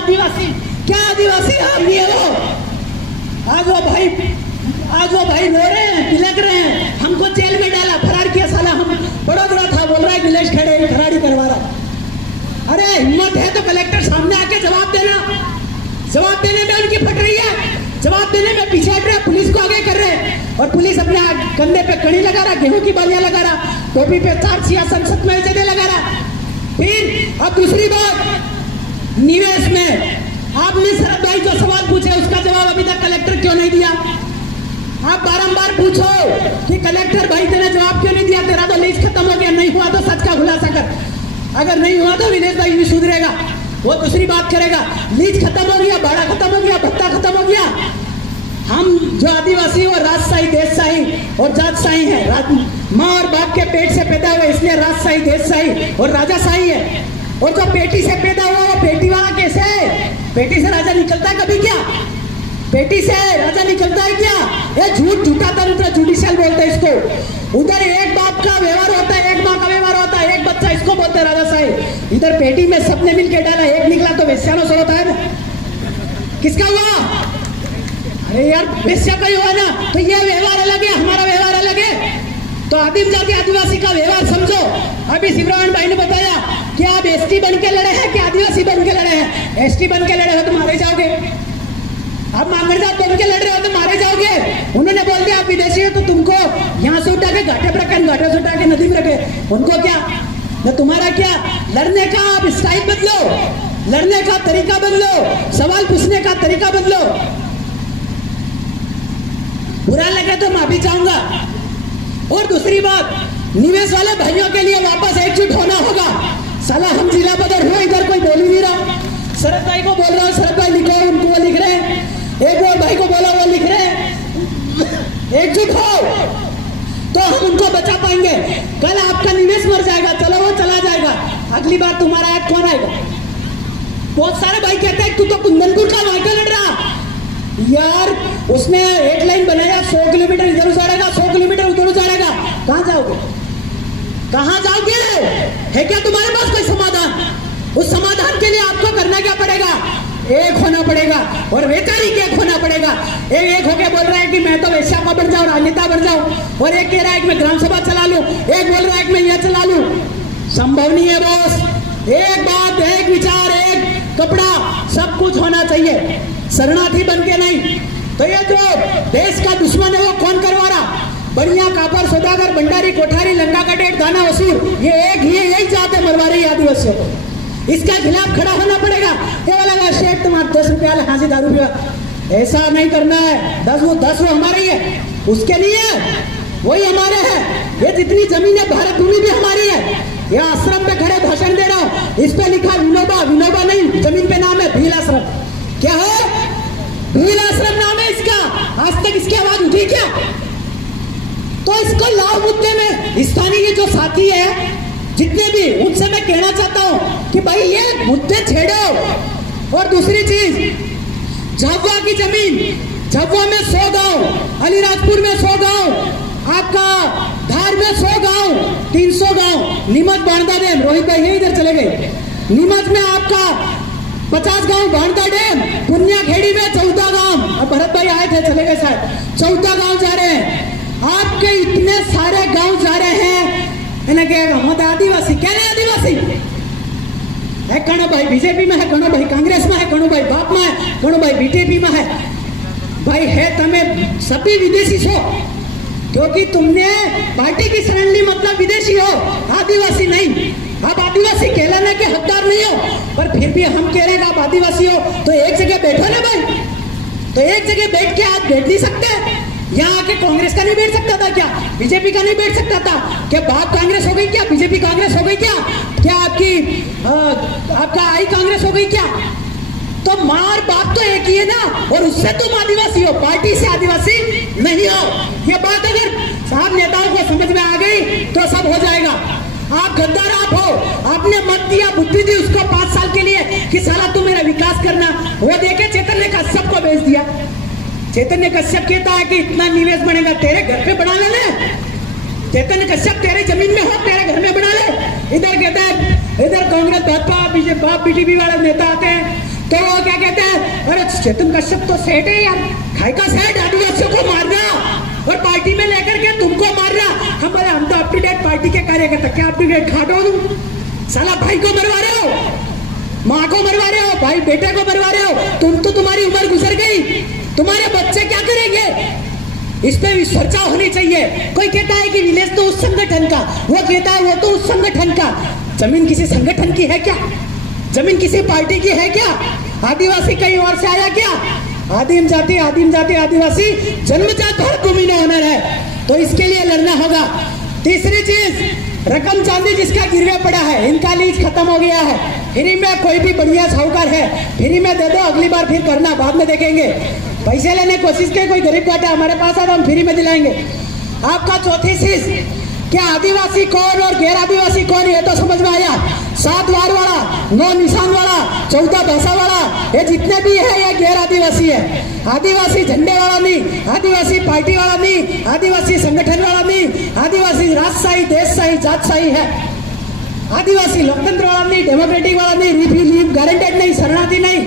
आदिवासी, क्या आदिवासी आप नहीं हो? आज वो भाई रो रहे हैं, तिलक रहे हैं, हमको जेल में डाला, फरार किया साला। हम बड़ोदरा था, बोल रहा है नीलेश खेड़े फरारी करवा रहा। अरे हिम्मत है तो कलेक्टर सामने आके जवाब देना। जवाब देने में उनकी फट रही है, जवाब देने में पीछे हट रहे, पुलिस को आगे कर रहे हैं। और पुलिस अपने कंधे पे कड़ी लगा रहा, गेहूं की बालियां लगा रहा, टोपी पे 4 सिया संसद में जगह लगा रहा। फिर अब दूसरी बात, निवेश में आपने शरद भाई जो सवाल पूछे उसका जवाब अभी तक कलेक्टर क्यों नहीं दिया? आप बारंबार पूछो कि कलेक्टर भाई तेरे जवाब क्यों नहीं दिया? तेरा तो लीज खत्म हो गया, नहीं हुआ तो सच का खुलासा कर। अगर नहीं हुआ तो विनेश भाई भी सुधरेगा, वो दूसरी बात करेगा। लीज खत्म हो गया, भाड़ा खत्म हो गया, भत्ता खत्म हो गया। हम जो आदिवासी और राजशाही, देशशाही और जातशाही है, माँ और बाप के पेट से पैदा हुए इसलिए राजशाही, देशशाही और राजाशाही है। और जो पेटी से पैदा हुआ वो पेटी वाला कैसे है? पेटी से राजा निकलता है कभी क्या? पेटी से राजा निकलता है क्या? ये झूठ, झूठा तंत्र, जुडिशियल बोलते हैं इसको। उधर एक बाप का व्यवहार होता है, एक माँ का व्यवहार होता है, एक बच्चा, इसको बोलते हैं राजाशाही। इधर पेटी में सबने मिलकर डाला, एक निकला तो वेश्यानो से होता है ना। किसका हुआ? अरे यार वेश्या का ही हुआ ना। तो ये व्यवहार अलग है, हमारा व्यवहार अलग है। तो आदिम जाति आदिवासी का व्यवहार समझो। अभी शिवराम भाई ने बताया कि आप एसटी बन के लड़े हैं कि आदिवासी बन के लड़े हैं। एसटी बन के लड़े हो तो मारे जाओगे, आप मांगड़ जात बन के लड़ रहे हो तो मारे जाओगे। उन्होंने बोल दिया आप विदेशी हो तो तुमको यहाँ से उठा के घाटे पर रखे, घाटे से उठा के नदी में रखे। उनको क्या न तुम्हारा क्या? लड़ने का आप स्टाइल बदलो, लड़ने का तरीका बदलो, सवाल पूछने का तरीका बदलो। बुरा लगे तो माफी चाहूंगा। और दूसरी बात, निवेश वाले भाइयों के लिए वापस एकजुट होना होगा। साला हम जिला बदर हुए, इधर कोई बोल ही नहीं रहा। शरद भाई को बोल रहा हूँ, शरद भाई लिखो, उनको वो लिख रहे हैं। एक और भाई को बोला, वो लिख रहे हैं। एकजुट हो तो हम उनको बचा पाएंगे। कल आपका निवेश मर जाएगा, चलो वो चला जाएगा, अगली बार तुम्हारा ऐप कौन आएगा? बहुत सारे भाई कहते हैं तू तो कुंदनपुर का वहां लड़ रहा यार, उसने एक लाइन बनाया, 100 किलोमीटर इधर उजाड़ेगा, 100 किलोमीटर उधर उजाड़ेगा। कहां जाओगे? कहां जाओगे? है क्या तुम्हारे पास कोई समाधान? उस समाधान के लिए आपको करना क्या पड़ेगा? एक होना पड़ेगा और वैचारिक एक होना पड़ेगा। एक होके बोल रहा है कि मैं तो वेश्या का बन जाऊं, राजनेता बन जाऊं, और एक कह रहा है कि मैं ग्राम सभा चला लूं, एक बोल रहा है कि मैं यह चला लूं। संभव नहीं है बॉस। एक बात, एक विचार, एक कपड़ा, सब कुछ होना चाहिए, शरणार्थी बन के नहीं। तो ये जो देश का दुश्मन है वो कौन करवा रहा? बढ़िया कापर, सौदागर, भंडारी, कोठारी, लंगा कटेट, दाना वसूल, ये एक ही यही जात है मरवा रही आदिवासियों को। इसका खिलाफ खड़ा होना पड़ेगा। ये वाला शेठ तुम्हारा 10 रुपया हाजी दारू पिया, ऐसा नहीं करना है। 10 वो हमारे ही है, उसके लिए है, वही हमारे है। ये जितनी जमीन है भारत भूमि भी हमारी है। ये आश्रम पे खड़े भाषण दे रहा हूं, इस पे लिखा विनोबा, विनोबा नहीं, जमीन पे नाम है भील आश्रम। क्या है? भील आश्रम नाम है इसका। आज तक इसकी आवाज उठी क्या? तो इसको लाओ मुद्दे में। स्थानीय जो साथी है जितने भी, उनसे मैं कहना चाहता हूं कि भाई ये मुद्दे छेड़ो। और दूसरी चीज, झाबुआ की जमीन, झाबुआ में 100 गांव, अलीराजपुर में 100 गांव, आपका धार में 100 गांव, 300 गांव, नीमच बांधा डैम, रोहित भाई ये इधर चले गए। नीमच में आपका 50 गांव बांधा डैम, पुनिया खेड़ी में 14 गांव, अब भरत भाई आए थे चले गए शायद, 14 गांव जा रहे हैं। आपके इतने सारे गांव जा रहे हैं, हम आदिवासी क्या नहीं आदिवासी है? कणो भाई बीजेपी में है, कणो भाई कांग्रेस में है, कणो भाई बाप में है, कणो भाई बीजेपी में है। भाई है तमें सभी विदेशी छो, क्योंकि तुमने पार्टी की शरण ली, मतलब विदेशी हो, आदिवासी नहीं। आप आदिवासी कहलाने के हकदार नहीं हो, पर फिर भी हम कह रहे हैं आप आदिवासी हो, तो एक जगह बैठो ना भाई। तो एक जगह बैठ के आज बैठ नहीं सकते? यहाँ आके कांग्रेस का नहीं बैठ सकता था क्या? बीजेपी का नहीं बैठ सकता था क्या? बाप कांग्रेस हो गई क्या? बीजेपी कांग्रेस हो गई क्या? क्या आपका आई कांग्रेस हो गई क्या? तो मार बाप तो एक ही है ना, और उससे तुम आदिवासी हो, पार्टी से आदिवासी नहीं हो। ये बात अगर साहब नेताओं को समझ में आ गई तो सब हो जाएगा। आप गद्दार आप हो, आपने मत दिया, बुद्धि दी उसको 5 साल के लिए कि साला तू मेरा विकास करना, वो देखे चैतन्य कश्यप को बेच दिया। चैतन्य कश्यप कहता है कि इतना निवेश बनेगा, तेरे घर पे बना लेना। चैतन्य कश्यप तेरे जमीन में हो, तेरे घर में बना ले। इधर कहता है, इधर कांग्रेस भाजपा बीजेपी वाले नेता आते हैं, तो वो क्या कहते हैं, अरे चेतन कश्यप तो सेठ है यार, खाई का सेठ, आदिवासियों को मार रहा और पार्टी में लेकर के तुमको मार रहा। हम तो अप टू डेट पार्टी के कार्यकर्ता, क्या अप टू डेट खाटो तुम? साला भाई को मरवा रहे हो, माँ को मरवा रहे हो, भाई बेटे को मरवा रहे हो। तुम तो, तुम्हारी उम्र गुजर गई, तुम्हारे बच्चे क्या करेंगे? इस पे भी चर्चा होनी चाहिए। कोई कहता है कि विलेज तो उस संगठन का, वो कहता है वो तो उस संगठन का। जमीन किसी संगठन की है क्या? जमीन किसी पार्टी की है क्या? आदिवासी कहीं और से आया क्या? आदिम जाति आदिवासी जन्मजात हर भूमि में ऑनर है, तो इसके लिए लड़ना होगा। तीसरी चीज, रकम चांदी जिसका गिरवे पड़ा है, इनका लीज खत्म हो गया है। फ्री में कोई भी बढ़िया साहूकार है, फ्री में दे दो, अगली बार फिर करना, बाद में देखेंगे। पैसे लेने की कोशिश के, कोई गरीब बाटा हमारे पास है तो हम फ्री में दिलाएंगे। आपका चौथी चीज, क्या आदिवासी कौन और गैर आदिवासी कौन, ये तो समझ में आया। 7 वार वाला, 9 निशान वाला, 14 भाषा वाला, ये जितने भी है ये गैर आदिवासी है। आदिवासी झंडे वाला नहीं, आदिवासी पार्टी वाला नहीं, आदिवासी संगठन वाला नहीं, आदिवासी राजशाही, देशशाही, जातशाही है। आदिवासी लोकतंत्र वाला नहीं, डेमोक्रेटिक वाला नहीं, लीव गारंटेड नहीं, शरणार्थी नहीं।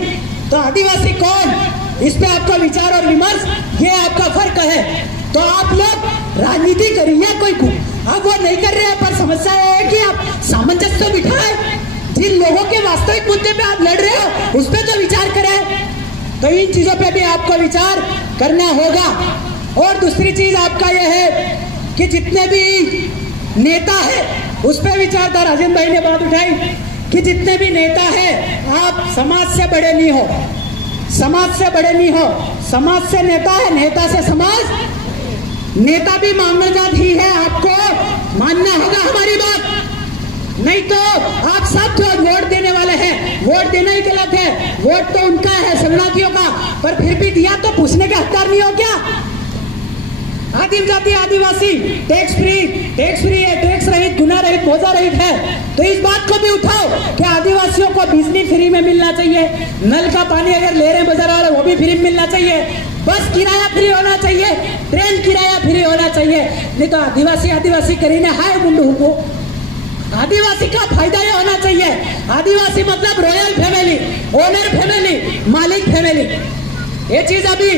तो आदिवासी कौन, इस पे आपका विचार और विमर्श, ये आपका फर्क है। तो आप लोग राजनीति करिए, कोई आप वो नहीं कर रहे हैं, पर समस्या है कि आप सामंजस्य बिठाए। जिन लोगों के वास्तविक मुद्दे पे आप लड़ रहे हो उस पर तो विचार करें। तो इन चीजों पे भी आपको विचार करना होगा। और दूसरी चीज आपका यह है कि जितने भी नेता है उस पर विचार था। राजेंद्र भाई ने बात उठाई कि जितने भी नेता है, आप समाज से बड़े नहीं हो, समाज से बड़े नहीं हो। समाज से नेता है, नेता से समाज। नेता भी मांगल जात ही है, आपको मानना होगा हमारी बात। नहीं तो आप सब जो वोट देने वाले हैं, वोट देना ही गलत है। वोट तो उनका है, शरणार्थियों का, पर फिर भी दिया तो पूछने के हकदार नहीं हो क्या? आदिम जाति आदिवासी टैक्स फ्री है, टैक्स रहित, गुना रहित, बोझा रहित है। तो इस बात को भी उठाओ कि आदिवासियों को बिजली फ्री में मिलना चाहिए, नल का पानी अगर ले रहे हैं बाजार वाले वो भी फ्री में मिलना चाहिए, बस किराया फ्री होना चाहिए, ट्रेन किराया फ्री होना चाहिए। नहीं तो आदिवासी करीने हाय मुंडू को, आदिवासी का फायदा ये होना चाहिए। आदिवासी मतलब रॉयल फैमिली, ओनर फैमिली, मालिक फैमिली। ये चीज अभी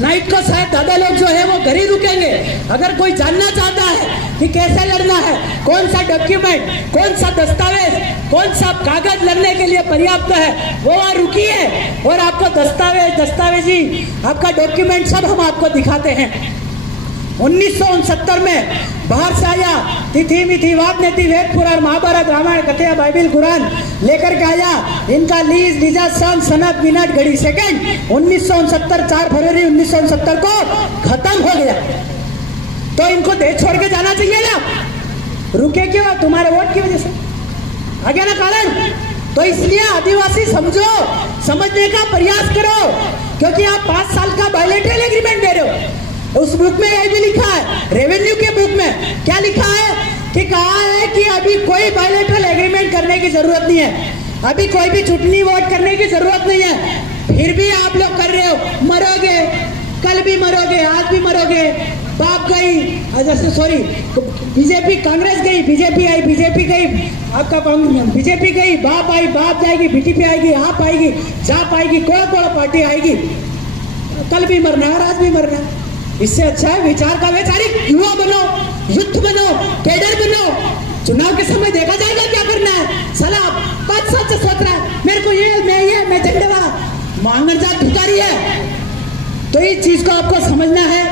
नाइट को शायद दादा लोग जो है वो घर ही रुकेंगे। अगर कोई जानना चाहता है कि कैसे लड़ना है, कौन सा डॉक्यूमेंट, कौन सा दस्तावेज, कौन सा कागज लड़ने के लिए पर्याप्त है, वो वहां रुकिए और आपको दस्तावेजी आपका डॉक्यूमेंट सब हम आपको दिखाते हैं। 1969 में बाहर से आया, तिथि मिथि वाद नेति वेद पुराण महाभारत रामायण कथया बाइबिल कुरान लेकर के आया। इनका लीज लीजा सन सनत मिनट घड़ी सेकंड 1969 4 फरवरी 1969 को खत्म हो गया। तो इनको देश छोड़ के जाना चाहिए ना? रुके क्यों? तुम्हारे वोट की वजह से आ गया ना कारण। तो इसलिए आदिवासी समझो, समझने का प्रयास करो, क्योंकि आप 5 साल का बायलैटरल एग्रीमेंट दे रहे हो। उस बुक में यह भी लिखा है, रेवेन्यू के बुक में क्या लिखा है कि कहा है कि अभी कोई बायलैटरल एग्रीमेंट करने की जरूरत नहीं है, अभी कोई भी चुटनी वोट करने की जरूरत नहीं है। फिर भी आप लोग कर रहे हो, मरोगे, कल भी मरोगे, आज भी मरोगे। बाप गई, सॉरी बीजेपी, कांग्रेस गई, बीजेपी आई, बीजेपी गई, आपका बीजेपी गई, बाप आई, बाप जाएगी, बीटीपी आएगी, आप आएगी, जाप आएगी, कोई पार्टी आएगी। कल भी मरना है और आज भी मरना है। इससे अच्छा है विचार का वैचारिक युवा बनो, युद्ध बनो, कैडर बनो। चुनाव के समय देखा जाएगा क्या करना है। साला 5 साल से सोच रहा है मेरे को मैं झंडे वाला, मांगन जात भिखारी है। तो इस चीज को आपको समझना है।